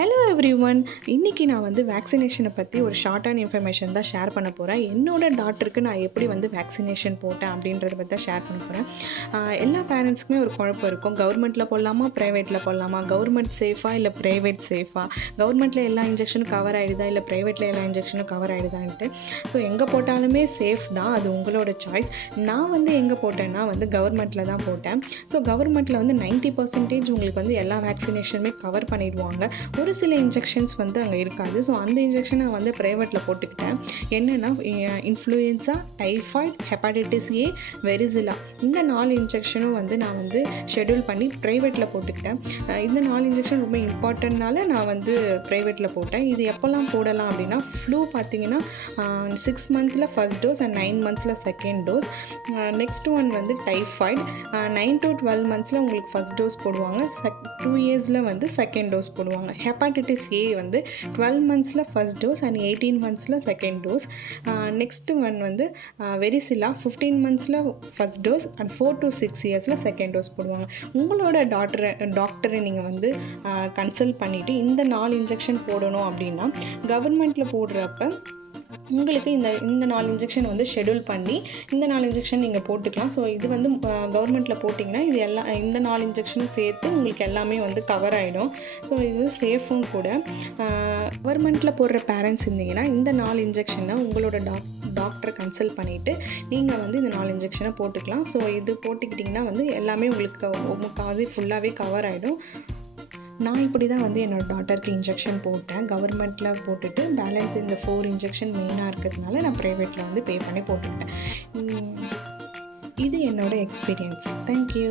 Hello everyone. இன்றைக்கி நான் வந்து வேக்சினேஷனை பற்றி ஒரு ஷார்ட்டான இன்ஃபர்மேஷன் தான் ஷேர் பண்ண போகிறேன். என்னோடய டாக்டருக்கு நான் எப்படி வந்து வேக்சினேஷன் போட்டேன் அப்படின்றத பற்றி தான் ஷேர் பண்ண போகிறேன். எல்லா பேரண்ட்ஸ்க்குமே ஒரு குழப்பம் இருக்கும். கவர்மெண்ட்டில் போடலாமா, ப்ரைவேட்டில் போடலாமா, கவர்மெண்ட் சேஃபாக இல்லை ப்ரைவேட் சேஃபாக, கவர்மெண்ட்டில் எல்லா இன்ஜெக்ஷனும் கவர் ஆகிடுதா இல்லை ப்ரைவேட்டில் எல்லா இன்ஜெக்ஷனும் கவர் ஆகிடுதான்ட்டு. ஸோ எங்கே போட்டாலுமே சேஃப் தான், அது உங்களோட சாய்ஸ். நான் வந்து எங்கே போட்டேன்னா வந்து கவர்மெண்ட்டில் தான் போட்டேன். ஸோ கவர்மெண்ட்டில் வந்து 90% உங்களுக்கு வந்து எல்லா வேக்சினேஷனுமே கவர் பண்ணிடுவாங்க. ஒரு சில இன்ஜெக்ஷன்ஸ் வந்து அங்கே இருக்காது. ஸோ அந்த இன்ஜெக்ஷனை நான் வந்து ப்ரைவேட்டில் போட்டுக்கிட்டேன். என்னென்னா இன்ஃப்ளூயன்ஸா, டைஃபாய்ட், ஹெப்பாடைட்டிஸ் ஏ, வெரிசிலா, இந்த 4 இன்ஜெக்ஷனும் வந்து நான் வந்து ஷெட்யூல் பண்ணி ப்ரைவேட்டில் போட்டுக்கிட்டேன். இந்த 4 இன்ஜெக்ஷன் ரொம்ப இம்பார்ட்டன்ட்னால நான் வந்து ப்ரைவேட்டில் போட்டேன். இது எப்போல்லாம் போடலாம் அப்படின்னா, ஃப்ளூ பார்த்தீங்கன்னா 6 மந்த்தில் ஃபர்ஸ்ட் டோஸ் அண்ட் 9 மந்த்ஸில் செகண்ட் டோஸ். நெக்ஸ்ட் ஒன் வந்து டைஃபாய்டு 9 to 12 மந்த்ஸில் உங்களுக்கு ஃபர்ஸ்ட் டோஸ் போடுவாங்க. 2 இயர்ஸில் வந்து செகண்ட் டோஸ் போடுவாங்க. ஹெப்பாடைட்டிஸ் ஏ வந்து 12 மந்த்ஸில் ஃபர்ஸ்ட் டோஸ் அண்ட் 18 மந்த்ஸில் செகண்ட் டோஸ். நெக்ஸ்ட் ஒன் வந்து வெரிசிலா 15 மந்த்ஸில் ஃபர்ஸ்ட் டோஸ் அண்ட் 4 to 6 இயர்ஸில் செகண்ட் டோஸ் போடுவாங்க. உங்களோட டாக்டரை நீங்கள் வந்து கன்சல்ட் பண்ணிவிட்டு இந்த 4 இன்ஜெக்ஷன் போடணும் அப்படின்னா கவர்மெண்ட்டில் போடுறப்ப உங்களுக்கு இந்த 4 இன்ஜெக்ஷன் வந்து ஷெட்யூல் பண்ணி இந்த 4 இன்ஜெக்ஷன் நீங்கள் போட்டுக்கலாம். ஸோ இது வந்து கவர்மெண்ட்டில் போட்டிங்கன்னா இது இந்த 4 இன்ஜெக்ஷனும் சேர்த்து உங்களுக்கு எல்லாமே வந்து கவர் ஆகிடும். ஸோ இது சேஃபும் கூட. கவர்மெண்ட்டில் போடுற பேரண்ட்ஸ் இருந்தீங்கன்னா இந்த 4 இன்ஜெக்ஷனை உங்களோட டாக்டரை கன்சல்ட் பண்ணிவிட்டு நீங்கள் வந்து இந்த 4 இன்ஜெக்ஷனை போட்டுக்கலாம். ஸோ இது போட்டுக்கிட்டிங்கன்னா வந்து எல்லாமே உங்களுக்கு ஃபுல்லாகவே கவர் ஆகிடும். நான் இப்படி தான் வந்து என்னோடய டாட்டருக்கு இன்ஜெக்ஷன் போட்டேன். கவர்மெண்ட்டில் போட்டுட்டு பேலன்ஸ் இந்த 4 இன்ஜெக்ஷன் மெயினாக இருக்கிறதுனால நான் ப்ரைவேட்டில் வந்து பே பண்ணி போட்டுக்கிட்டேன். இது என்னோடய எக்ஸ்பீரியன்ஸ். தேங்க்யூ.